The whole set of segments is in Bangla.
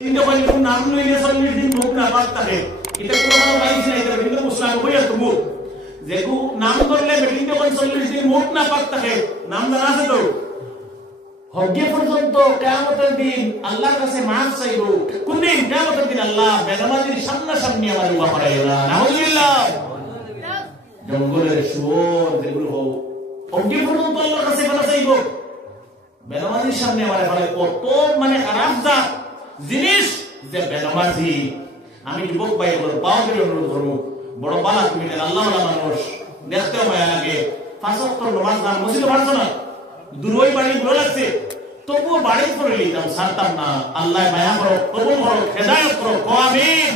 তিনটা বাড়ি নাম লইলে 40 দিন মুখ না পাক থাকে এটা কোনো পাইছি না এটা কিন্তু মুসলমান হইয়া তুমি যেকু নাম করলে বেটিতে 40 দিন মুখ না পাক থাকে নাম জানা আছে তো হজ্জে পর্যন্ত কিয়ামতের দিন আল্লাহর কাছে মাফ চাইবো কোন দিন কিয়ামতের দিন আল্লাহ বেনামাজির সামনাসামনি আমার উবা করাইলা নাউজুবিল্লাহ জঙ্গলের শুয়োর যেগুলো হোক হজ্জে পর্যন্ত আল্লাহর কাছে মাফ চাইবো বেনামাজির সামনে আমার ফলে কত মানে খারাপ যা জিনিস যে বেনামাজি আমি যুবক ভাই বলবো পাও করে অনুরোধ করবো বড় বালা তুমি আল্লাহওয়ালা মানুষ দেখতেও মায়া লাগে 5 ওয়াক্ত নামাজ দান মসজিদে পারছো না দূরই বাড়ি ভালো লাগছে তবুও বাড়ি করে নিতাম ছাড়তাম না আল্লাহ মায়া করো কবুল করো হেদায়েত করো আমিন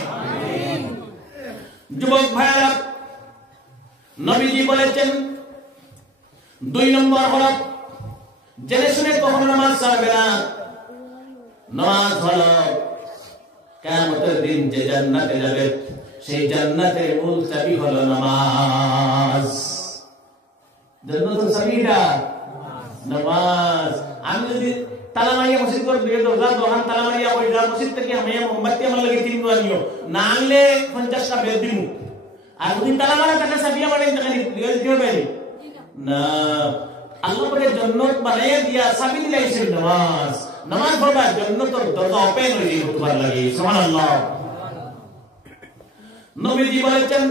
যুবক ভাইরা নবীজি বলেছেন 2 নম্বর হলো জেনে শুনে কখনো নামাজ ছাড়বে না নামাজ হলো কিয়ামতের দিন যে জান্নাতে যাবে সেই জান্নাতের মূল চাবি হলো নামাজ জান্নাতের চাবিটা নামাজ আমি যদি তালা মারিয়া মসজিদ করে দিয়ে দরজা দোকান তালা মারিয়া ওই মসজিদ থেকে আমি মোমবাতি আমার লাগে 3 আনিও না আনলে 50 টা বেদ দিমু আর যদি তালা মারা টাকা চাবি আমার টাকা দিতে হবে না আল্লাহ পাকে জান্নাত বানায়া দিয়া চাবি দিলাইছেন নামাজ নামাজ পড়বা জান্নাতের দরজা ওপেন হয়ে যাবে তোমার লাগি সুবহানাল্লাহ নবীজি বলেছেন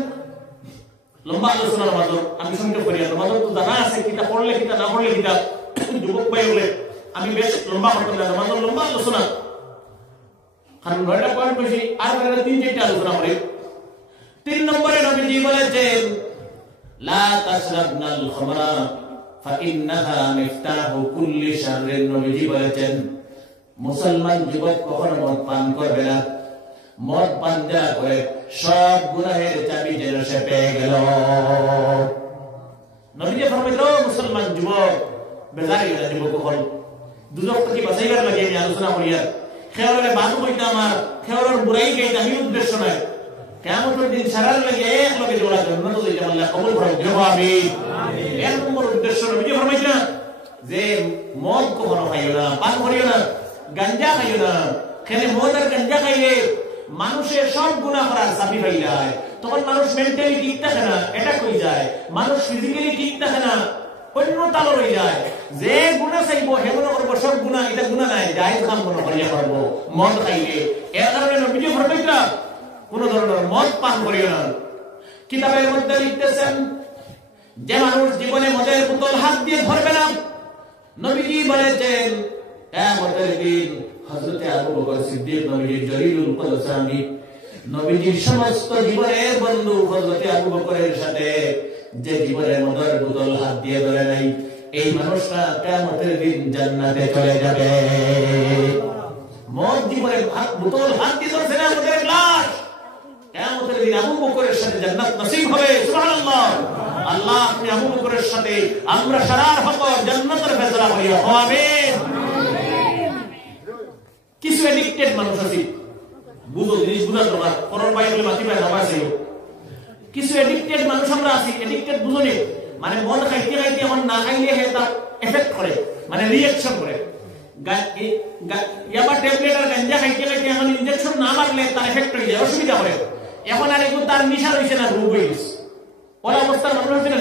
লম্বা আলোচনার মাধ্যমে আমি শুনতে পারি নামাজ তো জানা আছে কিতা পড়লে কিতা না পড়লে কিতা যুবক ভাই বলে আমি বেশ লম্বা করতে না নামাজ লম্বা আলোচনা কারণ 9টা পয়েন্ট বেশি আর করে 3-4টা আলোচনা করে 3 নম্বরে নবীজি বলেছেন লা তাশরাবনাল খামরা ফাইন্নাহা মিফতাহু কুল্লি শাররিন নবীজি বলেছেন মুসলমান যুবক কখনো মদ পান করবে না মদ পান যারা করে সব গুনাহের চাবি যেন সে পেয়ে গেল নবীজি ফরমাইলো মুসলমান যুবক বেজার হয়ে যায় যুবক হল দুজক থেকে বাঁচাইবার লাগে আমি আলোচনা করি আর খেয়ালের বানু কইতা আমার খেয়ালের বুড়াই কইতা আমি উদ্দেশ্য নয় কিয়ামতের দিন সারার লাগে এক লগে জোড়া জান্নাত যাইতে আল্লাহ কবুল করুন জয় আমিন এর নম্বর উদ্দেশ্য নবীজি ফরমাইছেন যে মদ কখনো খাইও না পান করিও না গাঞ্জা খাইও না খেলে মদ আর গাঞ্জা খাইলে মানুষের সব গুনাহ করার চাবি পাই যায় তখন মানুষ মেন্টালি ঠিক থাকে না এটা কই যায় মানুষ ফিজিক্যালি ঠিক থাকে না অন্য তালো রয়ে যায় যে গুনাহ চাইবো হেমন করবো সব গুনাহ এটা গুনাহ নাই জায়েজ কাম মনে করিয়া করব মদ খাইলে এর কারণে নবীজি ফরমাইছেন কোন ধরনের মদ পান করিও না কিতাবের মধ্যে লিখতেছেন যে মানুষ জীবনে মদের বোতল হাত দিয়ে ধরবে না নবীজি বলেছেন কিয়ামতের দিন হযরত আবু বকর সিদ্দিক নবীজি জলিলুল কদসামি নবীজির সমস্ত জীবনের বন্ধু হযরত আবু বকরের সাথে যে জীবনে মদের বোতল হাত দিয়ে ধরে নাই এই মানুষটা কিয়ামতের দিন জান্নাতে চলে যাবে মদ জীবনে বোতল হাত দিয়ে ধরছে না মদের গ্লাস কিয়ামতের দিন আবু বকরের সাথে জান্নাত নসিব হবে সুবহানাল্লাহ আল্লাহ আপনি আবু বকরের সাথে আমরা সারার হক জান্নাতের ফয়সালা করিয়া আমিন কিছু এডিক্টেড মানুষ আছে বুঝো জিনিস বুঝার দরকার করোনা ভাই বলে মাটি ভাই নামাজ আইও কিছু এডিক্টেড মানুষ আমরা আছি এডিক্টেড বুঝোনি মানে মদ খাইতে খাইতে এখন না খাইলে এটা এফেক্ট করে মানে রিঅ্যাকশন করে ইয়াবা ট্যাবলেট আর গাঞ্জা খাইতে খাইতে এখন ইনজেকশন না মারলে তার এফেক্ট হয়ে যায় অসুবিধা করে এখন আর এগুলো তার নিশা রয়েছে না রোগ হয়ে গেছে ওই অবস্থার মানুষ হচ্ছে না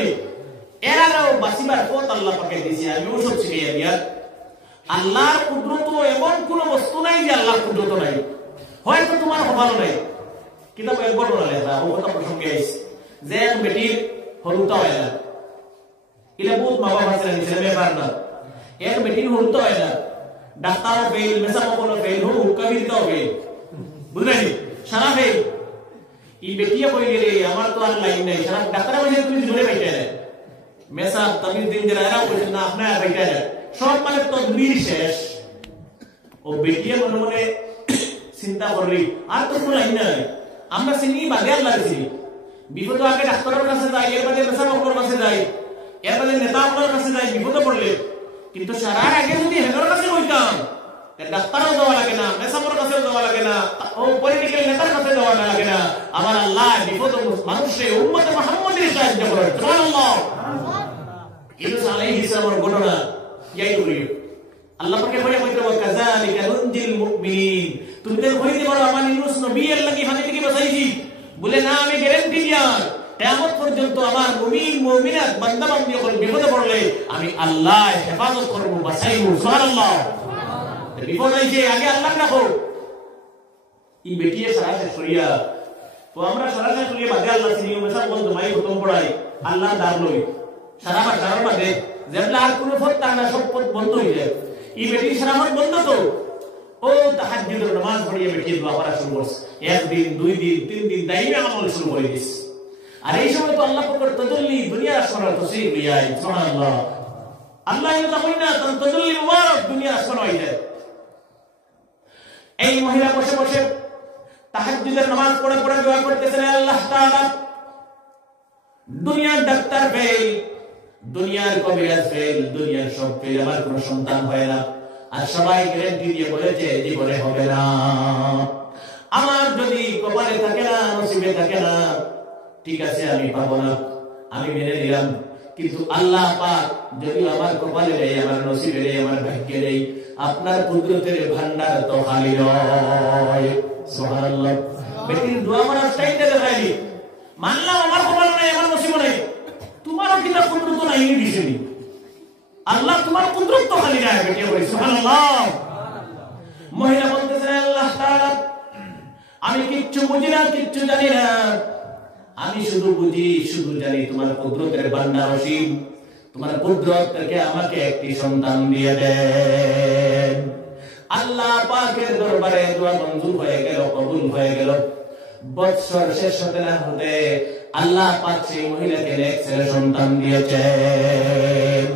এরা বাঁচিবার পথ আল্লাহ পাকে দিয়েছে আমি ওষুধ ছিনিয়ে দিয়া আল্লাহর কুদরত এমন কোন বস্তু নাই যে আল্লাহর কুদরত নাই হয়তো তোমার ভালো নাই কিন্তু একবার বলা লেখা ও কথা প্রসঙ্গে আইছে যে এক বেটির হলুতা হয় না এটা বহুত মা বাবা আছে ছেলে মেয়ে পার না এক বেটির হলুতা হয় না ডাক্তারও ফেল মেসামকলও ফেল হুক্কাবিরটাও ফেল বুঝলেন সারা ফেল এই বেটিয়া কই গেলে আমার তো আর লাইন নাই সারা ডাক্তার বলে তুমি জোরে বাইতে না মেসা তামিজ দিন যারা এরা বলে না আপনার বাইতে না সব মানে তদবির শেষ ও বেটিয়া মনে মনে চিন্তা করলি আর তো কোনো লাইন নাই আমরা চিনি বাগে আল্লাহ চিনি বিপদ আগে ডাক্তারের কাছে যাই এর বাদে মেসামকলর কাছে যাই এর বাদে নেতাগুলোর কাছে যাই বিপদে পড়লে কিন্তু সারার আগে যদি হেদর কাছে কইতাম ডাক্তারও যাওয়া লাগে না মেসামর কাছেও যাওয়া লাগে না ও পলিটিক্যাল নেতার কাছে যাওয়া লাগে না আমার আল্লাহ বিপদ মানুষের উম্মতে মুহাম্মাদের সাহায্য করে সুবহানাল্লাহ ইউসুফ আলাইহিস সালামের ঘটনা ইয়াই করি আল্লাহ পাকে বলে কাযালিকা নুনজিল মুমিনিন তুমি তো কইতে পারো আমার ইউনুস নবী এর লাগি পানি থেকে বাঁচাইছি, বলে না আমি গ্যারান্টি দিয়ার কিয়ামত পর্যন্ত আমার মুমিন মুমিনাত বান্দা বান্দী সকল বিপদে পড়লে আমি আল্লাহ হেফাজত করব, বাঁচাইব। সুবহানাল্লাহ। বিপদ আইছে আগে আল্লাহ রাখো। ই বেটিয়ে সারা শেষ করিয়া তো আমরা সারা শেষ করিয়া বাদে আল্লাহ চিনি মেসা বন্ধু মাই খতম পড়াই আল্লাহ দার লই সারা মাস সারা বাদে যেবলা আর কোনো পথ না সব পথ বন্ধ হয়ে যায়। ই বেটি সারা মাস বন্ধ তো ও তাহাজ্জুদের নামাজ পড়িয়ে বেটি দোয়া করা শুরু করছে, একদিন দুই দিন তিন দিন দাইমে আমল শুরু করে দিস। আর এই সময় তো আল্লাহ পাকের তাজাল্লি দুনিয়া আসমানের তসরিফ লিয়াই। সুবহানাল্লাহ। আল্লাহ এটা কই না তার তাজাল্লি মুবারক দুনিয়া আসমান হয়ে যায়। এই মহিলা বসে বসে তাহাজ্জুদের নামাজ পড়ে পড়ে দোয়া করতেছেন, আল্লাহ তাআলা দুনিয়ার ডাক্তার ফেল, দুনিয়ার কবিরাজ ফেল, দুনিয়ার সব ফেল, আমার কোনো সন্তান হয় না। আর সবাই গ্যারান্টি দিয়ে বলেছে জীবনে হবে না। আমার যদি কপালে থাকে না, নসিবে থাকে না, ঠিক আছে আমি পাবো না, আমি মেনে নিলাম। কিন্তু আল্লাহ পাক যদি আমার কপালে নেই, আমার নসিবে নেই, আমার ভাগ্যে নেই, আপনার কুদরতের ভান্ডার তো খালি নয়। সুবহানাল্লাহ। বেটির দোয়া করার চাইতে দেখাইলি মানলাম আমার কপালে নেই, আমার নসিবে নেই, তোমারও কিনা কুদরত নাই দিছেনি আল্লাহ, তোমার কুদরত তো খালি নাই। বেটি বলে সুবহানাল্লাহ। মহিলা বলতেছে আল্লাহ তাআলা আমি কিচ্ছু বুঝি না, কিচ্ছু জানি না, আমি শুধু বুঝি শুধু জানি তোমার কুদরতের ভান্ডার অসীম, তোমার কুদরত থেকে আমাকে একটি সন্তান দিয়ে দেন। আল্লাহ পাকের দরবারে দোয়া মঞ্জুর হয়ে গেল, কবুল হয়ে গেল। বৎসর শেষ হতে না হতে আল্লাহ পাক সেই মহিলাকে এক ছেলে সন্তান দিয়েছেন।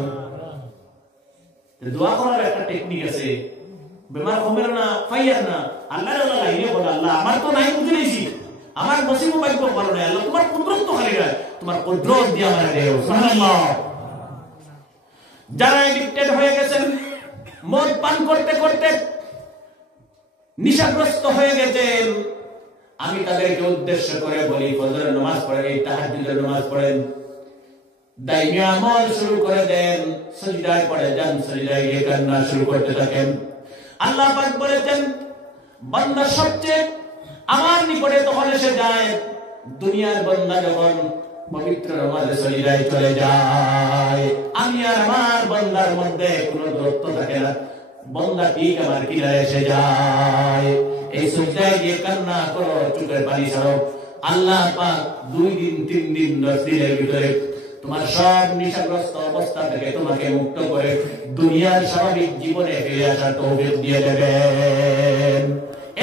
দোয়া করার একটা টেকনিক আছে, বেমার কমে না ফাইয়ার না, আল্লাহর ওলা লাইনে বলে আল্লাহ আমার তো নাই বুঝে নিয়েছি, আমার নসিব ভাগ্য ভালো নাই, আল্লাহ তোমার কুদরত তো খালি নাই, তোমার কুদরত দিয়ে আমার দেও। সুবহানাল্লাহ। যারা এডিক্টেড হয়ে গেছেন, মদ পান করতে করতে নিশাগ্রস্ত হয়ে গেছেন, আমি তাদেরকে উদ্দেশ্য করে বলি ফজরের নামাজ পড়েন, তাহাজ্জুদের নামাজ পড়েন, দাইমি আমল শুরু করে দেন, সিজদায় পড়ে যান, সিজদায় গিয়ে কান্না শুরু করতে থাকেন। আল্লাহ পাক বলেছেন বান্দা সবচেয়ে আমার নিকটে তখন এসে যায় দুনিয়ার বান্দা যখন পবিত্র নামাজে সিজদায় চলে যায়, আমি আর আমার বান্দার মধ্যে কোনো দূরত্ব থাকে না, বান্দা ঠিক আমার কিনারে এসে যায়। এই সিজদায় গিয়ে কান্না করো, চোখের পানি ছাড়ো, আল্লাহ পাক 2 দিন 3 দিন 10 দিনের ভিতরে তোমার সব নিশাগ্রস্ত অবস্থা থেকে তোমাকে মুক্ত করে দুনিয়ার স্বাভাবিক জীবনে ফিরে আসার তৌফিক দিয়ে দেবেন।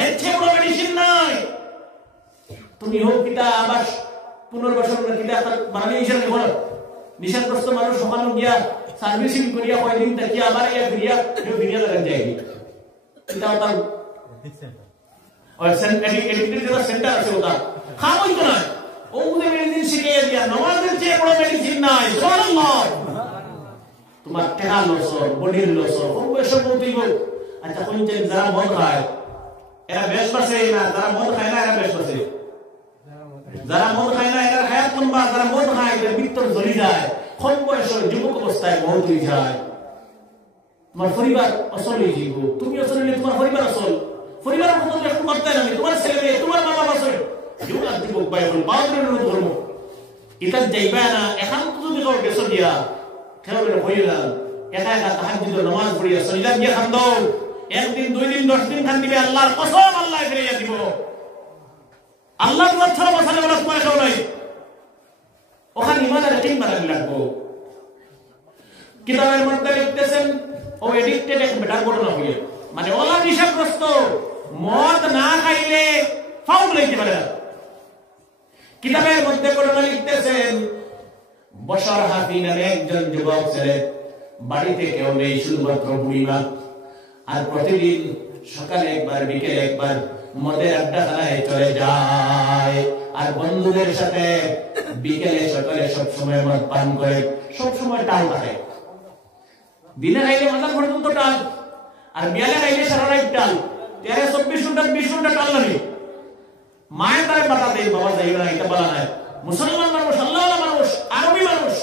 এর চেয়ে বড় মেডিসিন নাই। তুমি হোক কিতা আবার পুনর্বাসন কিতা বানানি হিসেবে বলো, নিশাগ্রস্ত মানুষ সকাল গিয়া সার্ভিসিং করিয়া কয়দিন থাকিয়া আবার ইয়া ফিরিয়া ফিরিয়া লাগান যায় কিতা তার ওই সেন্টার আছে ওটা খাওয়াই তো না, ও মুঝে মেডিসিন শিখিয়ে দিয়া, নামাজের চেয়ে বড় মেডিসিন নাই। সুবহানাল্লাহ। তোমার টেহা লসর, বডির লসর, খুব এসব বলতেই বল। আচ্ছা কোন যে যারা মদ খায় এরা বেশ বাসে না, যারা মদ খায় না এরা বেশ বাসে, যারা মদ খায় না এরা হায়াত লম্বা, যারা মদ খায় এরা মৃত্যুর জ্বলি যায়, কম বয়সের যুবক অবস্থায় মদ হয়ে যায়। তোমার পরিবার অসল হয়ে যাব, তুমি অসল হলে তোমার পরিবার অসল, পরিবারের মতো একটু করতে না, তোমার ছেলে মেয়ে তোমার মা বাবা অসল, যুবক যুবক ভাই বল বাউরের ধর্ম ইতার যাইবা না। এখন তো যদি কাউ গেছো দিয়া খেলে হয়ে যান, একা একা তাহাজ্জুদের নামাজ পড়িয়া সিজদা দিয়ে খান দাও, 1 দিন 2 দিন 10 দিন খান দিবে, আল্লাহর কসম আল্লাহ ফিরিয়ে দিব। আল্লাহ তোমার ছাড়া বাঁচালে বলা তোমার কেউ নাই, ওখানে ইমানের টিম বানানি লাগবো। কিতাবের মধ্যে লিখতেছেন ও এডিক্টেড এক বেটার ঘটনা হইয়া, মানে ওলা নিশাগ্রস্ত, মদ না খাইলে ফাউল লইতে পারে না। কিতাবের মধ্যে ঘটনা লিখতেছেন বশর হাফি নামে একজন যুবক ছেলে, বাড়িতে কেউ নেই, শুধুমাত্র বুড়িমা, আর প্রতিদিন সকালে একবার বিকেলে একবার মদের আড্ডাখানায় চলে যায়, আর বন্ধুদের সাথে বিকেলে সকালে সবসময় মদ পান করে, সবসময় টাল থাকে। দিনে খাইলে মাথার পর্যন্ত টাল, আর বিয়ালে খাইলে সারা রাত টাল, 24 ঘন্টা 20 ঘন্টা টাল লাগে। মায়ের তারে বাধা দেয়, বাবা যাই না, এটা বলা নাই। মুসলমান মানুষ, আল্লাহ মানুষ, আরবি মানুষ,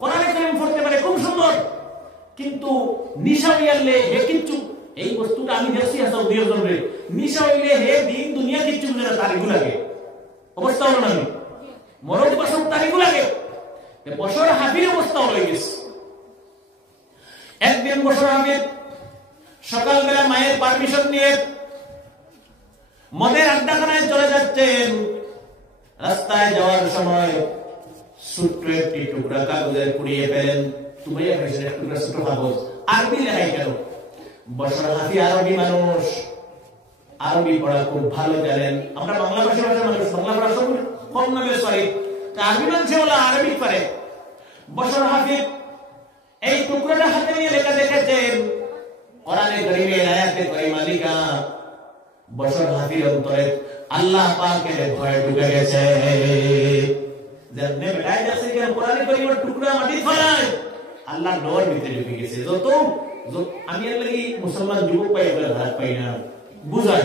কোরআনে কারীম পড়তে পারে খুব সুন্দর, কিন্তু নিশা বিয়ালে হে কিচ্ছু। এই বস্তুটা আমি দেখছি সৌদি আরবে নিশা হইলে হে দিন দুনিয়া কিচ্ছু বুঝে না, তারিখু লাগে। অবস্থা হলো না, মরদ বছর তারিখু লাগে। বছর হাফির অবস্থা হয়ে গেছে। একদিন বছর হাফির সকালবেলা মায়ের পারমিশন নিয়ে মদের আড্ডাখানায় চলে যাচ্ছেন। রাস্তায় যাওয়ার সময় ছোট্ট একটি টুকরা কাগজের কুড়িয়ে পেলেন। তুমি টুকরা ছোট কাগজ, আরবি লেখাই কেন? বছর হাফি আরবি মানুষ, আরবি পড়া খুব ভালো জানেন। আমরা বাংলা ভাষার মানুষ, বাংলা পড়া সব কম নামে সরি, আরবি মানুষে বলা আরবি পারে। বছর হাফি এই টুকরাটা হাতে নিয়ে লেখা দেখেছেন কোরআনে কারীমের আয়াতে কারিমা লিখা। বছর হাফির অন্তরে আল্লাহ পাকের ভয় ঢুকে গেছে। যেমনে বেটাই যাচ্ছে যে কোরআনে কারীমের টুকরা মাটি ফলায়, আল্লাহ ডর ভিতরে ঢুকে গেছে। যত আমি এর লাগি মুসলমান যুবক পাই ঘাত পাই না, বুঝাই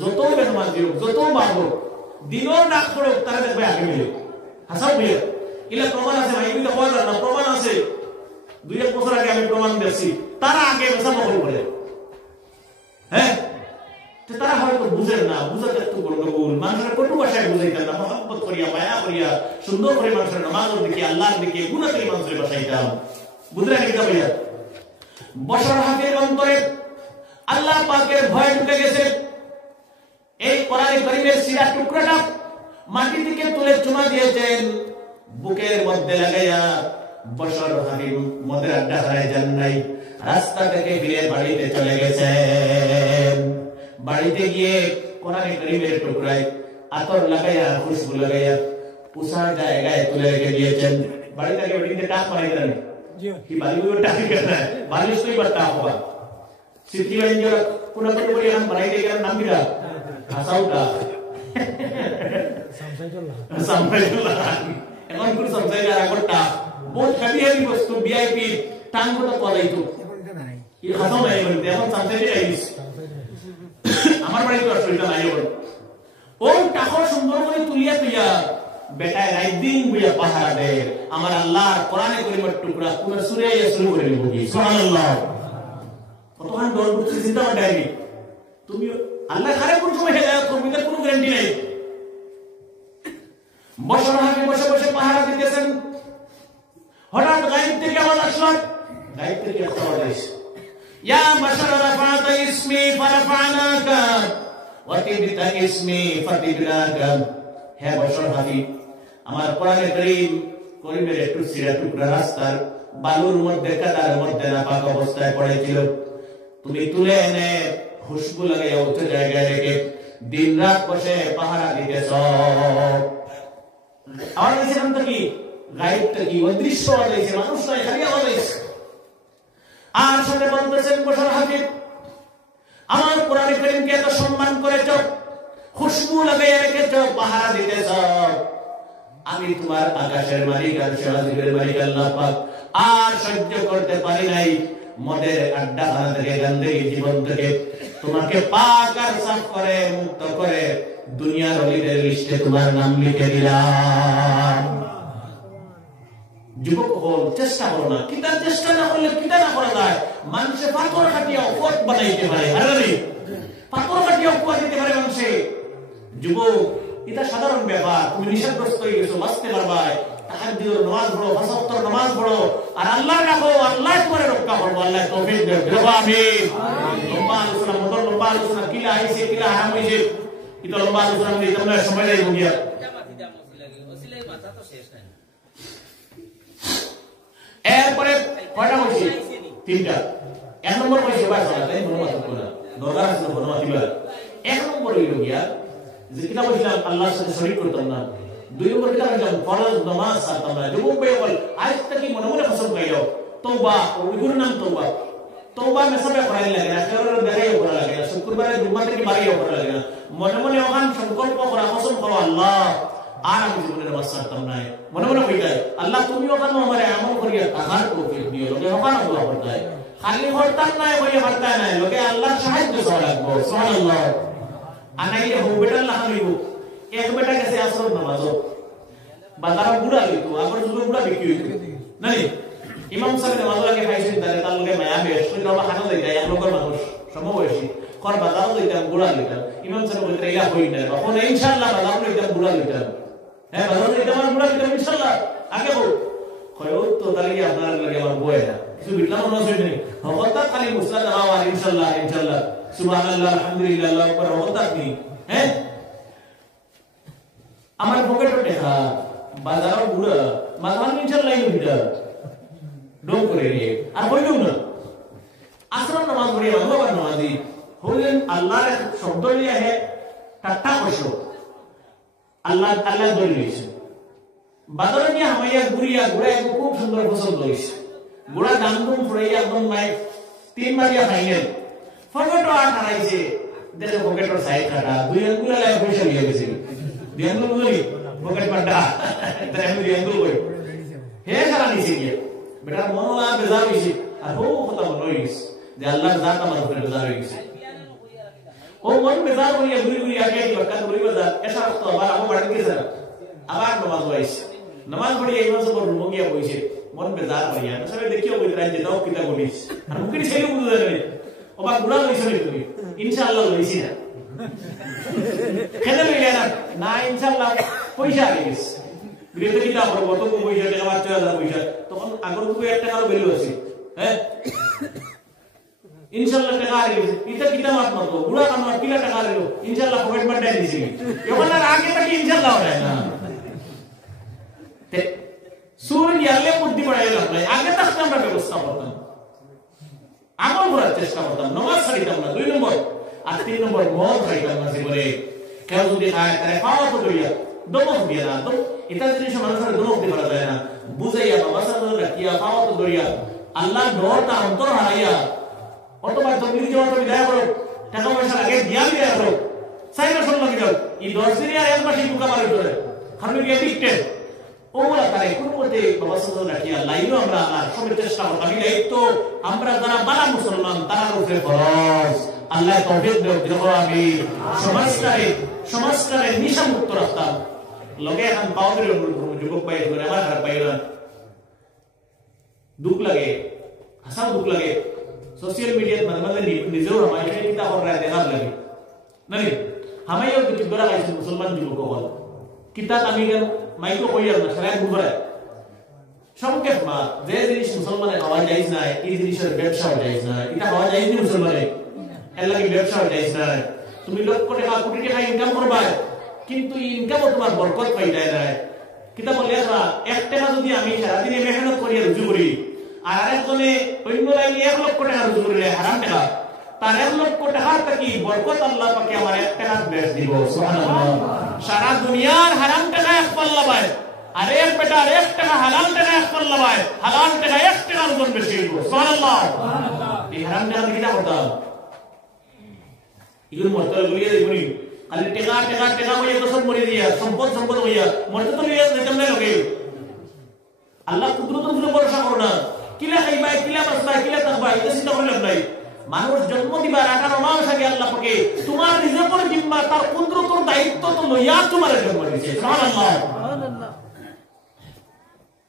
যত বেনমাজ যুবক, যত বাবু দিনও ডাক পড়ো তারা দেখবে আগে মিলে হাসাও মিলে। এগুলা প্রমাণ আছে ভাই, এগুলো হওয়া যায় না, প্রমাণ আছে। 2-1 বছর আগে আমি প্রমাণ দিয়েছি, তারা আগে বেসা মহল করে। হ্যাঁ, তারা হয়তো বুঝেন না, বুঝাতে একটু গন্ডগোল। মানুষের কটু ভাষায় বুঝাইতেন না, মহব্বত করিয়া মায়া করিয়া সুন্দর করে মানুষের নামাজের দিকে আল্লাহর দিকে গুণা করে মানুষের বাসাইতাম। বুঝলেন এটা ভাইয়া? বছর হাফির অন্তরে আল্লাহ পাকের ভয় ঢুকে গেছে। এই কোরআনে কারীমের সিরা টুকরাটা মাটি থেকে তুলে চুমা দিয়েছেন, বুকের মধ্যে লাগাইয়া বছর হাফির মদের আড্ডা হারায় যান নাই। রাস্তা থেকে ফিরে বাড়িতে চলে গেছেন। বাড়িতে গিয়ে কোরআনে কারীমের টুকরায় আতর লাগাইয়া খুশবু লাগাইয়া উষার জায়গায় তুলে রেখে দিয়েছেন। বাড়িতে আগে বাড়িতে টাক মারাই দেন কি বালিগুলো টাকি কেন বালিশ তো এবার টাক হবা সিটি লাইন যারা কোনা কোন করে এখন বানাই দিয়ে গেলেন নাম কিরা হাসাউটা সামসাইজুল্লাহ এখন কোন সামসাইজার আগরটা বহুত হেভি হেভি বস্তু ভিআইপি টাঙ্গটা করাইতো এই হাসাও নাই বলতে এখন সামসাইজে আইস আমার বাড়ি তো আসলে নাই বল ও টাকা সুন্দর করে তুলিয়া তুইয়া বেটায় রাত দিন বুইয়া পাহারা দে আমার আল্লাহর কোরআনে কারীমের টুকরা পুরো সুরে শুরু করে দিব কি সুবহানাল্লাহ কতক্ষণ ডর বুঝতে চিন্তা করতে তুমি আল্লাহ খারে কোন সময় হেদায়েত করবে তার কোনো গ্যারান্টি নাই। বছর হাফি বসে বসে পাহারা দিতেছেন, হঠাৎ গায়েব থেকে আওয়াজ আসলো। গায়েব থেকে একটা আওয়াজ আসে, ইয়া বাশার রাফাতা ইসমি ফারাফানাকা ওয়া তিবতা ইসমি ফাতিবনাকা। হে বছর হাফি, আমার কোরআনে কারীমের একটু সিরা টুকরা রাস্তার বালুর মধ্যে কাদার মধ্যে নাপাক অবস্থায় পড়েছিল, তুমি তুলে এনে খুশবু লাগাইয়া উচ্চ জায়গায় রেখে দিন রাত বসে পাহারা দিতেছ। আওয়াজ হয়েছে নাম তো কি গায়েবটা কি অদৃশ্য আওয়াজ হয়েছে, মানুষ নয় খালি আওয়াজ হয়েছে। আর সাথে বলতেছেন বছর হাফিজ, আমার কোরআনে কারীমকে এত সম্মান করেছ, খুশবু লাগাইয়া রেখেছ, পাহারা দিতেছ, আমি তোমার আকাশের মালিক আর সারাজীবের মালিক আল্লাহ পাক আর সহ্য করতে পারি নাই। মদের আড্ডাখানা থেকে গন্ধের জীবন থেকে তোমাকে পাক আর সাফ করে মুক্ত করে দুনিয়ার অলিদের লিস্টে তোমার নাম লিখে দিলাম। যুবক হল চেষ্টা করো না, কিতার চেষ্টা না করলে কিতা না করা যায়। মানুষে পাথর কাটিয়া অপট বানাইতে পারে, আরে পাথর কাটিয়া অপট দিতে পারে মানুষে। যুবক এটা সাধারণ ব্যাপার, তুমি নিষেধগ্রস্ত হয়ে গেছো, বাঁচতে পারবা। তাহাজ্জুদের নামাজ পড়ো, 5 ওয়াক্তের নামাজ পড়ো, আর আল্লাহর ডাকো, আল্লাহ তোমারে রক্ষা করবে, আল্লাহ তৌফিক দেবে। আমিন। লম্বা আলোচনা, মদর লম্বা আলোচনা, কিলা আইছে কিলা হারাম হইছে, এটা লম্বা আলোচনা দিয়ে তোমরা সময় লাগবে গিয়া। এরপরে কয়টা হইছে? 3টা। 1 নম্বর হইছে ভাই সালাতে বনমাত করা, দরকার আছে বনমাত দিবা। 1 নম্বর হইল গিয়া যে কিতাব বলছিলাম আল্লাহর সাথে শরীক করতাম না। 2 নম্বর কিতাব বলছিলাম ফরজ নামাজ সারতাম না। যুবক ভাই বল আজ থেকে মনে মনে কসম খাইও, তওবা, ওইগুলোর নাম তওবা। তওবা মেসাবে করাই লাগে না, কেবল দেখাইও করা লাগে না, শুক্রবারে জুম্মা থেকে বাড়িও করা লাগে না। মনে মনে ওখান সংকল্প করা, কসম খাওয়া আল্লাহ আর আমি জীবনে নামাজ সারতাম না। মনে মনে কইতাই আল্লাহ তুমি ওখানে আমারে আমল করিয়া তাহার তৌফিক দিও, লোকে ওখানে দোয়া করতাই, খালি করতাম না কইয়া করতাই না, লোকে আল্লাহর সাহায্য চাওয়া লাগবে। সুবহানাল্লাহ। আনাইলে হো বেটা লাগাইব, এক বেটা গেছে আসর নামাজও বাজার বুড়া লইতো, আগর যুগে বুড়া বিক্রি হইতো নাই। ইমাম সাহেব নামাজ লাগে খাইছেন, তাহলে তার লগে মায়া বেশ কইতো, বাবা খানা যাই যায়, এক লোকের মানুষ সমবয়সী কর বাজারও লইতাম গুড়া লইতাম ইমাম সাহেব কইতে ইলা কই না এখন ইনশাআল্লাহ বাজারও লইতাম গুড়া লইতাম হ্যাঁ বাজারও লইতাম আর গুড়া লইতাম ইনশাআল্লাহ আগে বল কয় ও তো তাহলে কি আপনার লাগে আমার বয় না কিছু বিটলাম না সই নেই হকতা খালি মুসলা দাও আর ইনশাআল্লাহ ইনশাআল্লাহ সুবহানাল্লাহ আলহামদুলিল্লাহ আল্লাহু আকবার হকতা কি হ্যাঁ আমার পকেটে টাকা বাজারও গুড়া মাঝান ইনশাআল্লাহ ইনবিটা ডোম করে রে আর কইও না আসর নামাজ পড়ি আল্লাহর নামাজি হলেন আল্লাহর শব্দ নিয়ে হে টাটা কইছো আল্লাহ আল্লাহ দলিছে বাজারে নিয়ে হামাইয়া গুড়িয়া গুড়া এক খুব সুন্দর ফসল লইছে গুড়া দামদুম ফুরাইয়া একদম মাই 3 মারিয়া ফাইনাল ফটো আঠাইছে দেখে পকেটর সাইড কাটা দুই আঙ্গুল লাই পয়সা নিয়ে গেছে দুই আঙ্গুল বলি পকেট পাটা তাই আমি দুই আঙ্গুল কই হে সারা নিছে গিয়ে বেটা মনলা বেজার হইছে আর ও কথা মনে হইছে যে আল্লাহর জাত আমার উপরে বেজার হইছে ও মন বেজার হইয়া ঘুরি ঘুরি আগে কি বকা ঘুরি বাজার এসা তো আবার আমো বাড়ি গেছে আবার নামাজ হইছে নামাজ পড়ি এই মাসে বড় রুমিয়া হইছে মন বেজার হইয়া সবে দেখিও কইরা যে দাও কিতা বলিস আর মুখে ছেলে বুঝা যাবে ওবা গুড়া লইছ তুমি ইনশাআল্লাহ লইছি না কেন লইলা না ইনশাআল্লাহ পয়সা আইস বিরেতে কিতা করব তো পয়সা টাকা 5000 পয়সা তখন আগর তো 1 টাকার ভ্যালু আছে হ্যাঁ ইনশাআল্লাহ টাকা আইস ইতা কিতা মাত মারতো গুড়া কাম কিলা টাকা আইলো ইনশাআল্লাহ পকেট মারতে দিছি এখন আর আগে থেকে ইনশাআল্লাহ হয় না তে সুর ইয়ালে বুদ্ধি বাড়াই লাগলাই আগে থাকতে আমরা ব্যবস্থা করতাম আমল করার চেষ্টা করতাম নামাজ ছাড়িতাম না 2 নম্বর আর 3 নম্বর মদ খাইতাম না জীবনে কেউ যদি খায় তারে খাওয়া তো কইয়া দমক দিয়া না তো এটা জিনিস মানুষের দমক দিতে পারা যায় না বুঝাইয়া বাবা সাহেব রাখিয়া খাওয়া তো কইয়া আল্লাহ ডরটা অন্তর হারাইয়া অতবার তুমি যাওয়া তুমি দয়া করো টাকা পয়সা আগে দিয়া দিয়া করো সাইরা শুন লাগি যাও এই 10 দিন আর এক মাসে বুকা মারি ধরে খালি গিয়ে দিতে ওরা তারে কোন মতে বাবা সাহেব রাখিয়া লাইনো আমরা আর সবে চেষ্টা করব আমি দায়িত্ব আমরা যারা বালা মুসলমান তার উপরে ফরজ আল্লাহ তৌফিক দেও আমি সমাজটারে নিশা মুক্ত রাখতাম লগে এখন পাওয়ারের যুবক পাই ধরে আমার হার পাইরা দুঃখ লাগে হাসাও দুঃখ লাগে সোশ্যাল মিডিয়াত মাঝে নিজেও আমাকে কিতা করা দেখার লাগে নাই হামাইও কিছু করা গাইছে মুসলমান যুবক বল কিতা আমি কেন মাইকো কইয়ার না সারা ঘুরে সংক্ষেপ মা যে জিনিস মুসলমানের হওয়া যাইজ না এই জিনিসের ব্যবসা হওয়া যাইজ না এটা হওয়া যাইজ না মুসলমানের এর লাগে ব্যবসা হওয়া যাইজ না তুমি লক্ষ টাকা কোটি টাকা ইনকাম করবা কিন্তু ইনকামও তোমার বরকত পাই যায় না কিতা বলে না 1 টাকা যদি আমি সারা দিনে মেহনত করি রুজু করি আর আরেকজনে অন্য লাইনে 1 লক্ষ টাকা রুজু করলে হারাম টাকা তার 1 লক্ষ টাকার কি বরকত আল্লাহ পাকে আমার 1 টাকা বেশ দিব সুবহানাল্লাহ সারা দুনিয়ার হারাম টাকা এক পাল্লা পায় আর এক বেটা 1 টাকা হালাল টাকা এক পাল্লা পায় হালাল টাকা 1 টাকার ওজন বেশি দিব সুবহানাল্লাহ এই হারাম টাকা কিটা করতাম ইগুলো মরতল গুলিয়ে দিবনি খালি টাকা টাকা টাকা হইয়া তো সব মরে দিয়া সম্পদ হইয়া মরতে তো লিয়া যেতাম না লগে আল্লাহ কুদরতের উপরে ভরসা করো না কিলা খাইবা কিলা বাসবা কিলা থাকবা এটা চিন্তা করলে নাই মানুষ জন্ম দিবার 18 মাস আগে আল্লাহ পাকে তোমার রিজকের জিম্মা তার কুদরতের দায়িত্ব তো লইয়া তোমার জন্ম দিয়েছে সুবহানাল্লাহ সুবহানাল্লাহ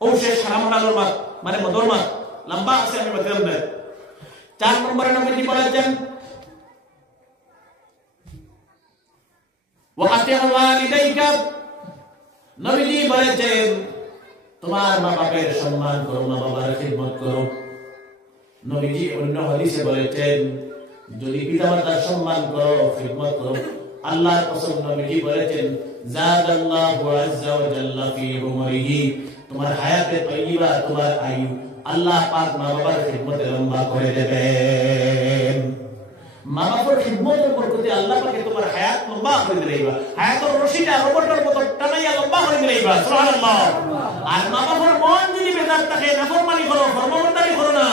ও শেষ হারামালার মাস মানে মদর মাস লম্বা আছে আমি বললাম না 4 নম্বরে নবীজি বলেছেন ওয়াতিউ ওয়ালিদাইকা নবীজি বলেছেন তোমার মা বাবার সম্মান করো মা বাবার খিদমত করো নবীজি অন্য হাদিসে বলেছেন যদি পিতামাতার সম্মান করো খিদমত করো আল্লাহর কসম নবীজি বলেছেন জাদাল্লাহু আযজা ওয়া জাল্লা ফি উমরিহি তোমার হায়াতে তয়্যিবা তোমার আয়ু আল্লাহ পাক মা বাবার খিদমতে লম্বা করে দেবেন মা বাবার খিদমতের বরকতে আল্লাহ পাকে তোমার হায়াত লম্বা করে দিবেন হায়াতের রশিটা রবটের মতো টানাইয়া লম্বা করে দিবেন সুবহানাল্লাহ আর মা বাবার মন যদি বেজার থাকে নাফরমানি করো ফরমাবরদারি করো না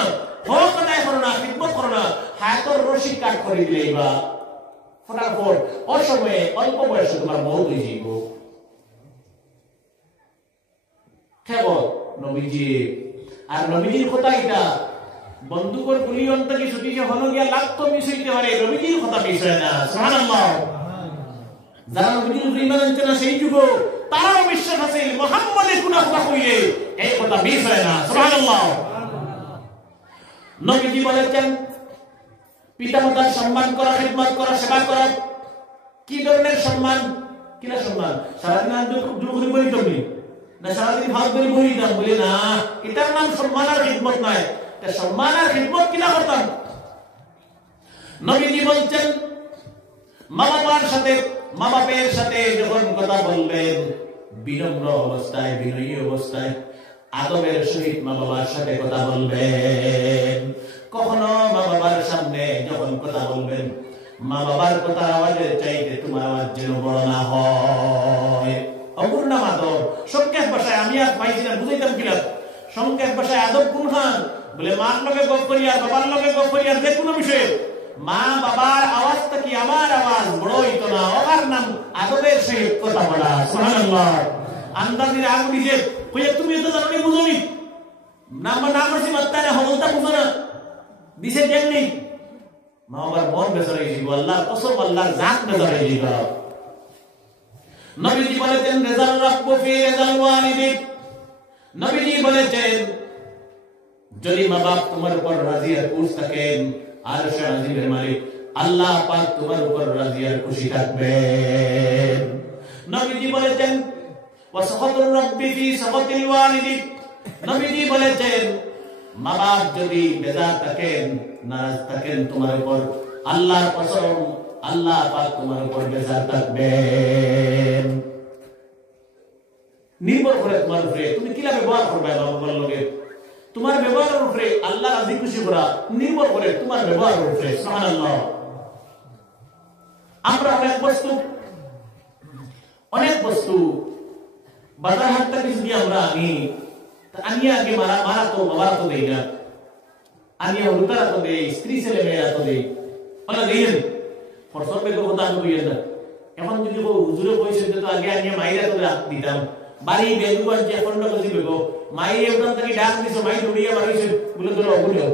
হক আদায় করো না খিদমত করো না হায়াতের রশি কাট করে দিবেন ফটাফট অসময়ে অল্প বয়সে তোমার মওত হয়ে যাইব কেবল নবীজি আর নবীজির কথা এটা বন্দুকের গুলি অন্তকে ছুটিছে হলো গিয়া লাগতো মিস হইতে পারে নবীজির কথা মিস হয় না সুবহানাল্লাহ যারা নবীজির ঈমান আনছে না সেই যুগ তারাও বিশ্বাস আছে মুহাম্মদের কোন কথা কইলে এই কথা মিস হয় না সুবহানাল্লাহ নবীজি বলেছেন পিতামাতার সম্মান করা, খিদমত করা, সেবা করা। কি ধরনের সম্মান? কিনা সম্মান? সারাদিন দুপুরে বলি তুমি না, সারাদিন ভাত ধরে বলি দাম বলি না, এটার নাম সম্মান আর খিদমত নয়। সম্মান আর খিদমত কিনা করতাম? নবীজি বলছেন মা বাপের সাথে যখন কথা বলবেন বিনম্র অবস্থায়, বিনয়ী অবস্থায়, আদবের সহিত মা বাবার সাথে কথা বলবেন। কখনো মা বাবার সামনে যখন কথা বলবেন, মা বাবার কথা আওয়াজের চাইতে তোমার আওয়াজ যেন বড় না হয়। অপূর্ণ আদব। সংক্ষেপ ভাষায় আমি আর পাইছি না, বুঝাইতাম কিনা? সংক্ষেপ ভাষায় আদব কোন হান বলে মার লগে গপ করি আর বাবার লগে গপ করি আর যে কোনো বিষয়ে মা বাবার আওয়াজটা কি আমার আওয়াজ বড় হইতো না, ওর নাম আদবের সহিত কথা বলা। সুবহানাল্লাহ। আন্দাজের আগ দিছে কইয়া তুমি তো জানো নি, বুঝো নি, নাম করছি মাত্তা না হলতা বুঝো না, দিছে দেন নেই। মা বাবার মন বেজার হয়ে যাবে, আল্লাহর কসম, আল্লাহর জাত বেজার হয়ে যাবে। নবীজি বলেছেন রেজাল রাব্বু ফি রেজাল ওয়ালিদি। নবীজি বলেছেন যদি মা বাপ তোমার উপর রাজি আর খুশি থাকেন, আরশে আজিমের মালিক আল্লাহ পাক তোমার উপর রাজি আর খুশি থাকবেন। নবীজি বলেছেন ওয়াসাখাতুর রাব্বি ফি সাখাতিল ওয়ালিদি। নবীজি বলেছেন মা বাপ যদি বেজার থাকেন, নারাজ থাকেন তোমার উপর, আল্লাহর কসম আল্লাহ পাক তোমার উপর বেজার থাকবেন। নির্ভর করে তোমার উপরে তুমি কিলা ব্যবহার করবে মা বাবার লগে। তোমার ব্যবহারের উপরে আল্লাহ রাজি খুশি করা নির্ভর করে তোমার ব্যবহারের উপরে। সুবহানাল্লাহ। আমরা অনেক বস্তু বাজার হাট থেকে যদি আমরা আনিয়ে আগে মারা তো বাবারা তো দেই না, আনিয়ে হলুদারা তো দেই, স্ত্রী ছেলে মেয়েরা তো দেই, ওরা দেই ফরসব বেগো কথা কইয়া না। এখন যদি হুজুরে কইছে তো আগে আনিয়ে মাইরা তো দিতাম, বাড়ি বেগু আনছে এখন না কইছি বেগো মাই এমন থেকে ডাক দিছো, মাই দড়িয়া মারিছে বলে তো অগুলো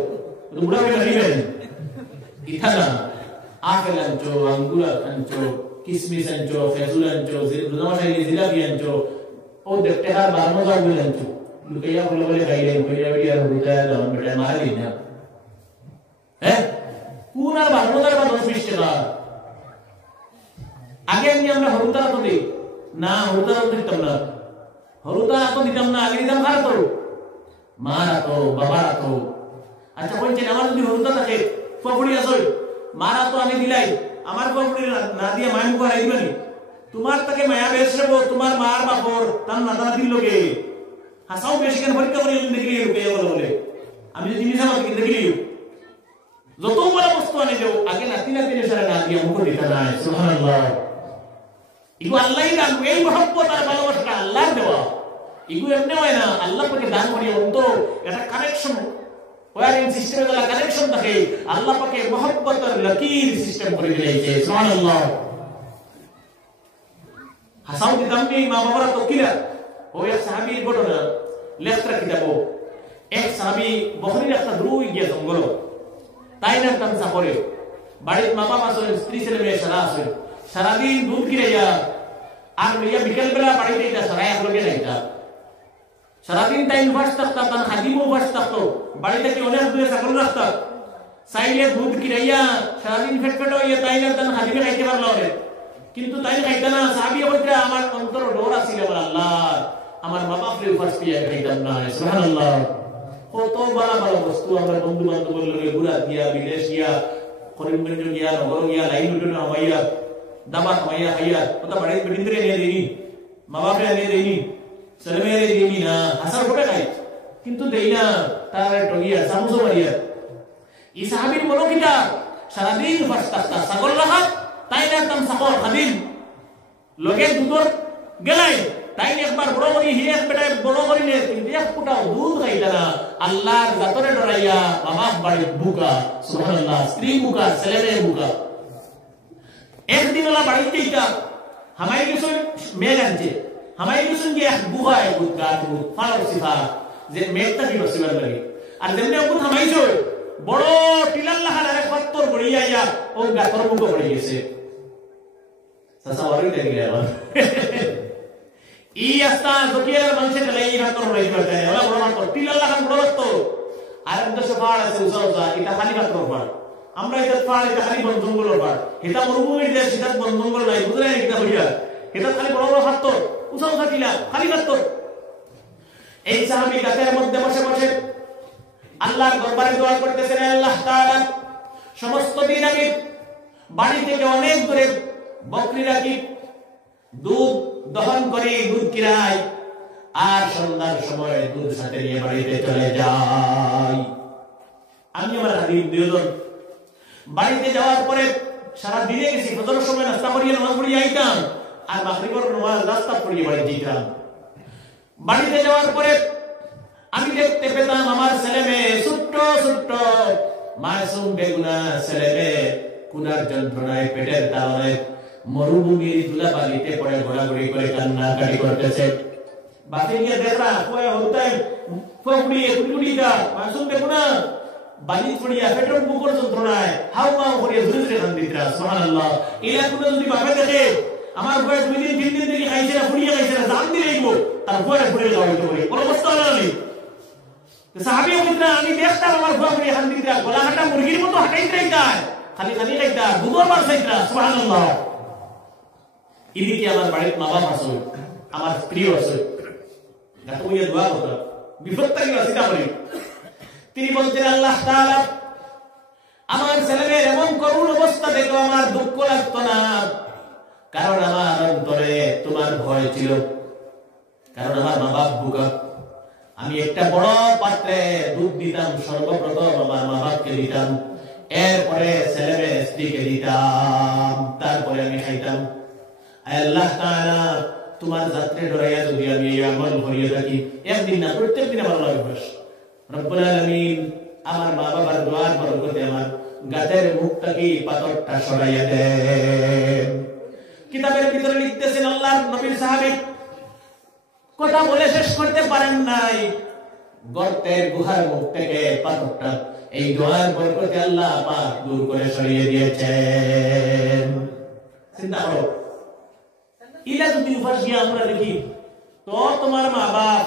তো বুড়া হয়ে যাবেন। ইথা না আপেল আনছো, আঙ্গুর আনছো, কিসমিস আনছো, খেজুর আনছো, জিলাপি আনছো, ও দেখতে হার বারমজা বলে আনছো, লুকাইয়া বলে খাইলেন কইয়া বিয়ার হইতা দাম বেটা মারি না। হ্যাঁ কোন আর বারমজার বা 10-20 টাকা আগে আমরা হরুতারা তো দিই না, হরুতারা তো দিতাম না, হরুতারা তো দিতাম না, আগে দিতাম কার তো মারা তো বাবারা তো। আচ্ছা বলছেন আমার যদি হরুতা থাকে পপুড়ি আসো, মারা তো আমি দিলাই, আমার পপুড়ি না দিয়ে মায় মুখ হারাই দিবানি, তোমার তাকে মায়া বেশ রেবো তোমার মার বাপর তার নাতা নাতির লোকে হাসাও বেশি কেন পরীক্ষা করে দেখলি বলে আমি যদি জিনিস আমার দেখলি যত বড় বস্তু আনে দেও আগে নাতি নাতির সারা না দিয়ে মুখ দিতে নাই। সুবহানাল্লাহ। ইগো আল্লাহই দান, এই মহব্বত আর ভালোবাসাটা আল্লাহর দেওয়া, ইগো এমনি হয় না, আল্লাহ পাকে দান করিয়া অন্তর এটা কানেকশন ওয়ারিং সিস্টেমে গলা কানেকশন থাকে, আল্লাহ পাকে মহব্বত আর লকির সিস্টেম করে দিয়েছে। সুবহানাল্লাহ। হাসাও দিতাম নি মা বাবারা তো কিলা ও এক সাহাবীর ঘটনা লেখা কিতাবো। এক সাহাবী বহরির একটা দ্রুই গিয়া জঙ্গল, তাই না কাম সাপরে বাড়ির মা বাবা আছে, স্ত্রী ছেলে মেয়ে সারা আছে, সারাদিন দুধ কিনাইয়া আর লইয়া বিকেল বেলা বাড়িতে এটা সারাই লগে নাইতা, সারাদিন টাইম ফাঁস থাকতাম, তার হাদিমও ফাঁস থাকতো, বাড়িতে কি অনেক দূরে চাকর রাখতাম, চাইলে দুধ কিনাইয়া সারাদিন ফেট হইয়া তাই না তার হাদিমে খাইতে পারলো না, কিন্তু তাই খাইতা না। সাহাবী বলতে আমার অন্তর ডর আছিল, আমার আল্লাহ আমার মা বাপরে ফাঁস দিয়া খাইতাম না। সুবহানাল্লাহ। কত বড় বড় বস্তু আমরা বন্ধু বান্ধবের লগে ঘুরা গিয়া, বিদেশ গিয়া, করিমগঞ্জ গিয়া, নগর গিয়া, লাইন উঠে হমাইয়া দাবা হমাইয়া খাইয়া ওটা বাড়ির বেটিন্দ্রে এনে দিইনি, মা বাপরে এনে দিইনি, ছেলে মেয়েরে দিইনি না, হাসার করে খাই কিন্তু দেই না, তার টগিয়া চামচো মারিয়া। এই সাহাবীর বলো কিটা সারাদিন ফাঁস থাকতা, ছাগল রাখা তাই না একদম ছাগল খাদিম লগে দুধর গেলাই, তাই একবার বড় করি হি এক বেটা বড় করি নে, কিন্তু এক ফুটা দুধ খাইতা না, আল্লাহর জাতরে ডরাইয়া বাবা বাড়ি বুকা। সুবহানাল্লাহ। স্ত্রী বুকা, ছেলে মেয়ে বুকা। একদিন ওলা বাড়িতে ইটা হামাই কিছু মেয়ে জানছে, হামাই কিছু যে এক বুকা এক বুকা ফালার সিফা যে মেয়েটা কি বসিবার লাগে, আর যেমনি অকুত হামাইছ বড় টিলাল্লাহার আরেক পাত্তর বড়িয়া ইয়া ও গাতর বুকা পড়ে গেছে। সাসা ওরই দেখলে আবার ই আস্তা জকিয়ার মানুষের গলে এই গাতর রই করতে ওলা বড় মাত্র টিলাল্লাহার বড় তো আর একটা সফার আছে উসা উসা এটা খালি গাতর পড় আমরা এটা পাহাড় এটা খালি বন জঙ্গলের পাহাড় এটা মরুভূমির দেশ এটা বন জঙ্গল নাই বুঝলেন এটা হইয়া এটা খালি বড় বড় পাথর উঁচা উঁচা টিলা খালি পাথর এই সাহাবী গাছের মধ্যে বসে বসে আল্লাহর দরবারে দোয়া করতেছেন আল্লাহ তাআলা সমস্ত দিন আমি বাড়ি থেকে অনেক দূরে বকরি রাখি দুধ দহন করে দুধ কিরাই আর সন্ধ্যার সময় দুধ সাথে নিয়ে বাড়িতে চলে যাই আমি আমার হাদিম দুজন বাড়িতে যাওয়ার পরে সারা দিনে গেছি ফজরের সময় নাস্তা করিয়ে নামাজ পড়িয়ে আইতাম আর মাগরিবের নামাজ রাস্তা পড়িয়ে বাড়ি যেতাম বাড়িতে যাওয়ার পরে আমি দেখতে পেতাম আমার ছেলে মেয়ে ছোট্ট ছোট্ট মাসুম বেগুনা ছেলে মেয়ে কুনার যন্ত্রণায় পেটের তাড়ায় মরুভূমির ধুলাবালিতে পড়ে ঘোরাঘুরি করে কান্নাকাটি করতেছে বাকি গিয়ে দেখরা কয় হতায় ফুড়িয়ে কুড়িটা মাসুম বেগুনা বালি পড়িয়া পেটের বুকর যন্ত্রণায় হাউ মাউ করে ধরে ধরে কান্দিতরা সুবহানাল্লাহ এলা কোন যদি বাবা দেখে আমার বয় 2 দিন 3 দিন থেকে খাইছে না ফুড়িয়ে খাইছে না জান দিয়ে আইবো তারপরে ফুড়ে যাওয়াইতে পারে কোন অবস্থা নাই সাহাবী বলতেন আমি দেখতাম আমার বয় করে কান্দিতরা গলা হাঁটা মুরগির মতো হাঁটাইতে যায় খালি খালি খাইতা দুবার বার খাইতরা সুবহানাল্লাহ ইদিকে আমার বাড়িতে মা বাবা আছে আমার প্রিয় আছে দেখো ইয়া দোয়া করো বিপত্তা কি আছে তা বলি তিনি বলতেন আল্লাহ তাআলা আমার ছেলেমেয়ের এমন করুণ অবস্থা দেখো আমার দুঃখ লাগতো না কারণ আমার অন্তরে তোমার ভয় ছিল কারণ আমার মা বাপ বুকা আমি একটা বড় পাত্রে দুধ দিতাম সর্বপ্রথম আমার মা বাপকে দিতাম এরপরে ছেলেমেয়ে স্ত্রীকে দিতাম তারপরে আমি খাইতাম আল্লাহ তাআলা তোমার যাত্রে ডরাইয়া যদি আমি এই আমল করিয়ে থাকি একদিন না প্রত্যেক দিন আমার লাগবে রব্বুল আলামিন আমার মা বাবার দোয়ার বরকতে আমার গাছের মুখটাকে পাথরটা সরাইয়া দেন কিতাবের ভিতরে লিখতেছেন আল্লাহর নবীর সাহাবী কথা বলে শেষ করতে পারেন নাই গর্তের গুহার মুখ থেকে পাথরটা এই দোয়ার বরকতে আল্লাহ পাক দূর করে সরিয়ে দিয়েছেন চিন্তা করো ইলা যদি উপাস গিয়ে আমরা দেখি তো তোমার মা বাপ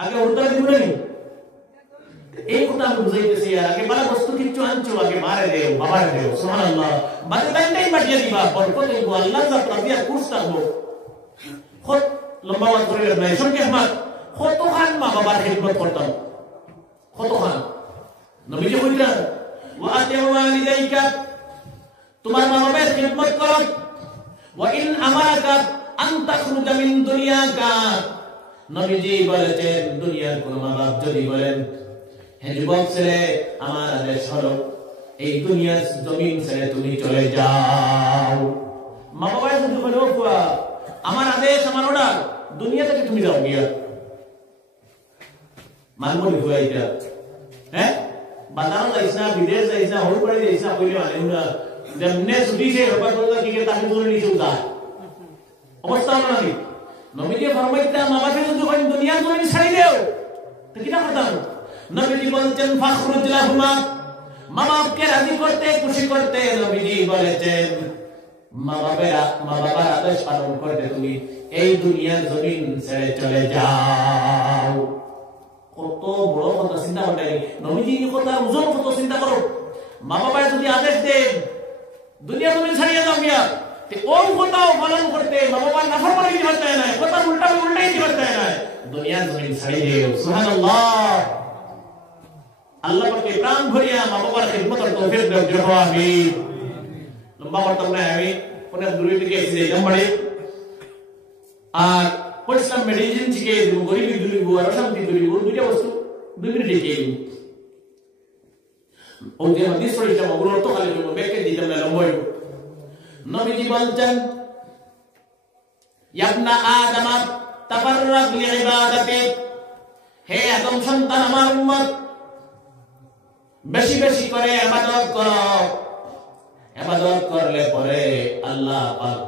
আগে উত্তর দিবে না এই কথা আমি বুঝাইতেছি আগে বালা বস্তু কিচ্ছু আনছো আগে মারে দেও বাবারে দেও সুবহানাল্লাহ বাদে টাইম বাটিয়ে দিবা বরকত হইব আল্লাহ যা প্রাদিয়া কুরস থাকবো কত লম্বা ওয়াজ করে নাই সঙ্গে আমার কত খান মা বাবার খিদমত করতাম কত খান নবীজি কইলেন ওয়া আতিউ ওয়ালিদাইকা তোমার মা বাবার খিদমত করো ওয়া ইন আমারাকা আন তাখরুজা মিন দুনিয়াকা নবীজি বলেছেন দুনিয়ার কোন মা বাপ যদি বলেন হে যুবক ছেলে আমার আদেশ হলো এই দুনিয়ার জমিন ছেড়ে তুমি চলে যাও মা বাবা যদি বলে ও ফুয়া আমার আদেশ আমার অর্ডার দুনিয়া থেকে তুমি যাও গিয়া মানবো নি ফুয়া এটা হ্যাঁ বাজারও যাইছ না বিদেশ যাইছ না হল পড়ে যাইছ না কইলে মানে না যেমনে সুদিছে হবা তো কি কে তাকে ধরে নিছে উদা অবস্থা হলো না নবীজি ফরমাইতা মা বাবা যদি কোন দুনিয়া জমিন ছাড়ি দেও তো কি না করতাম নবীজি বলেছেন ফাখরুজ লাহুমা মা বাবাকে রাজি করতে খুশি করতে নবীজি বলেছেন মা বাবার আদেশ পালন করতে তুমি এই দুনিয়ার জমিন ছেড়ে চলে যাও কত বড় কথা চিন্তা করতে নবীজি এই কথা ওজন কত চিন্তা করো মা বাবা যদি আদেশ দেন দুনিয়া জমিন ছাড়িয়ে যাও গিয়া তে ওই কথাও পালন করতে মা বাবার নাফরমানি দিতে পারতে না কথা উল্টাই দিতে পারতে না দুনিয়ার জমিন ছাড়িয়ে যাও সুবহানাল্লাহ আল্লাহ পাকে প্রাণ ভরিয়া মা বাবার খিদমতের তৌফিক দাও জোরে আমিন লম্বা করতাম না আমি কোন দূরে থেকে এসে জম্বাড়ি আর পরিশ্রম মেডিসিন থেকে গরিবি দূরিব আর শান্তি দূরিব দুইটা বস্তু 2 মিনিট থেকে ওকে হাদিস পড়িটা ওগুলো তো খালি ব্যাখ্যা দিতাম না লম্বাই নবীজি বলেন ইয়াবনা আদম তাফাররাগ লিইবাদাতি হে আদম সন্তান আমার উম্মত বেশি বেশি করে ইবাদত করো ইবাদত করলে পরে আল্লাহ পাক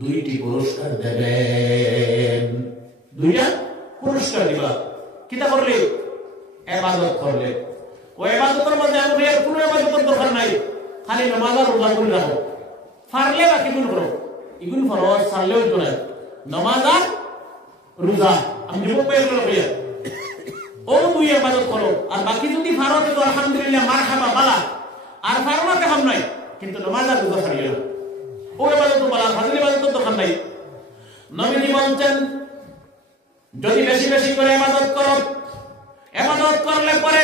দুইটি পুরস্কার দেবেন দুইটা পুরস্কার দিবা কিটা করলে ইবাদত করলে ওই ইবাদতের মধ্যে আমাদের কোনো ইবাদতের দরকার নাই খালি নামাজ আর রোজা করে রাখো ফারলে বাকি গুণ করো ইগুন ফরজ সারলেও তো না নামাজ আর রোজা আমি যুবক ভাই বলে ভাইয়া ও দুই ইবাদত করো আর বাকি যদি ফারজ তো আলহামদুলিল্লাহ মারহাবা বালা আর ফারমা কাম নাই কিন্তু নামাজ আর রোজা ছাড়িয়ে না ও ইবাদত বলা ফাজিল ইবাদত তো দরকার নাই নবীজি বলেন যদি বেশি বেশি করে ইবাদত করো ইবাদত করলে পরে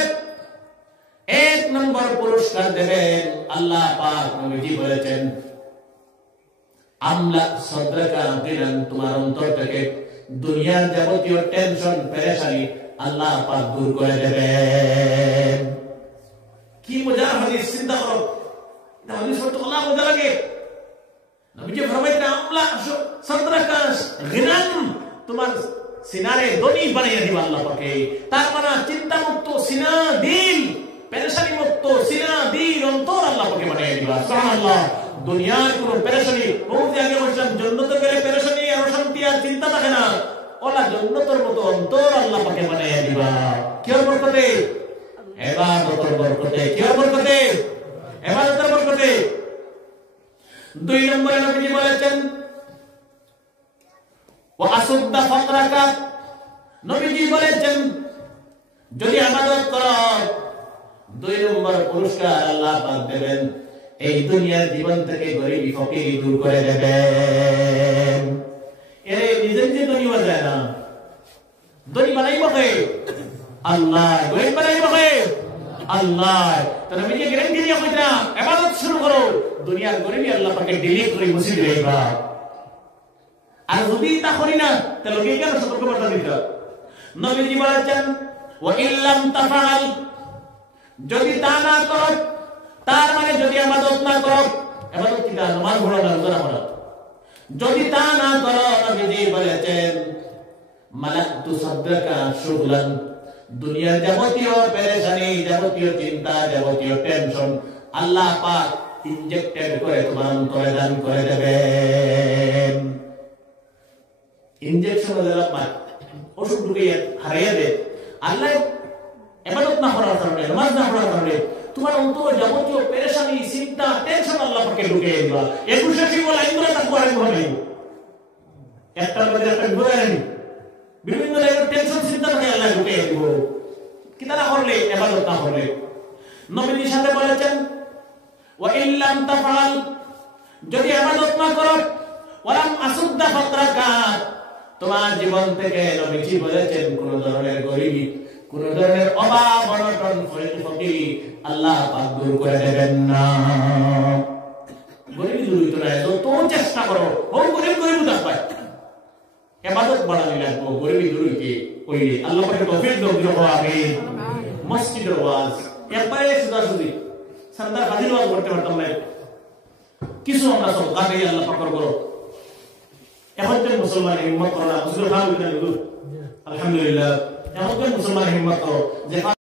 এক নম্বর পুরস্কার দেবেন আল্লাহ পাক নবীজি বলেছেন আমলা সদরকা দিলেন তোমার অন্তর থেকে দুনিয়ার যাবতীয় টেনশন পেরেশানি আল্লাহ পাক দূর করে দেবেন কি মজার হাদিস চিন্তা করো হাদিস পড়তে আল্লাহ মজা লাগে নবীজি ফরমাইতেন আমলা সদরকা গিনান তোমার সিনারে দনি বানিয়ে দিবা আল্লাহ পাকে তার মানে চিন্তা মুক্ত সিনা দিল পেরেশানি মুক্ত সিনা দিল অন্তর আল্লাহ পাকে বানিয়ে দিবা সুবহানাল্লাহ দুনিয়ার কোনো পেরেশানি বহুত আগে বললাম জান্নাতে গেলে পেরেশানি আর শান্তি আর চিন্তা থাকে না ওলা জান্নাতের মতো অন্তর আল্লাহ পাকে বানিয়ে দিবা কির বরকতে ইবাদতের বরকতে কির বরকতে ইবাদতের বরকতে দুই নম্বরে নবীজি বলেছেন ওয়া আসুদ্দা ফাকরাকা নবীজি বলেছেন যদি ইবাদত করো দুই নম্বর পুরস্কার আল্লাহ পাক দেবেন এই দুনিয়ার জীবন থেকে গরিবি ফকিরি দূর করে দেবেন এর নিজে নিজে ধনী হয়ে যায় না ধনী বানাইবো কে আল্লাহ গরিব বানাইবো কে আল্লাহ তো নবীজি গ্যারান্টি দিয়ে কইরা ইবাদত শুরু করো দুনিয়ার গরিবি আল্লাহ পাকে ডিলিট করে মুছে দিবেবা আর যদি তা করি না তাহলে কি কেন সতর্কবার্তা দিতে নবীজি বলেছেন ওয়া ইল্লাম তাফআল যদি তা না করো তার মানে যদি ইবাদত না করো ইবাদত কি না নামাজ পড়া না রোজা পড়া যদি তা না করো নবীজি বলেছেন মালাকতু সাদরাকা শুগলান দুনিয়ার যাবতীয় পেরেশানি যাবতীয় চিন্তা যাবতীয় টেনশন আল্লাহ পাক ইনজেক্টেড করে তোমার অন্তরে দান করে দেবেন ইনজেকশন দেওয়া পায় ওষুধ ঢুকিয়ে হারিয়ে দে আল্লাহ ইবাদত না করার কারণে নামাজ না পড়ার কারণে তোমার অন্তরে যাবতীয় পেরেশানি চিন্তা টেনশন আল্লাহ পাকে ঢুকিয়ে দিবা 21 কি বলা ইন্দ্র তাকওয়া নাই একটা মধ্যে একটা ঘুরে নেই বিভিন্ন ধরনের টেনশন চিন্তা করে আল্লাহ ঢুকিয়ে দিব কি তারা করলে ইবাদত না করলে নবীর সাথে বলেছেন ওয়া ইল্লাম তাফআল যদি ইবাদত না করো ওয়ালাম আসুদ্দা ফাকরাকা তোমার জীবন থেকে নবীজি বলেছেন কোন ধরনের গরিবি কোন ধরনের অভাব অনটন ফকিরি আল্লাহ পাক দূর করে দেবেন না গরিবি দূর হইতো না যত চেষ্টা করো ও গরিব গরিব থাকবে ইবাদত বাড়ানি লাগবে গরিবি দূর হইতে কইলে আল্লাহ পাকের তৌফিক দাও দিও আমিন মসজিদের ওয়াজ একবারে সুদাসুদি সান্দা হাজির ওয়াজ করতে পারতাম না কিছু আমরা সব কাকে আল্লাহ পাক করো এখন তো মুসলমান হিম্মত করো না হুজুর খান আলহামদুলিল্লাহ এখন তো মুসলমান হিম্মত করো যে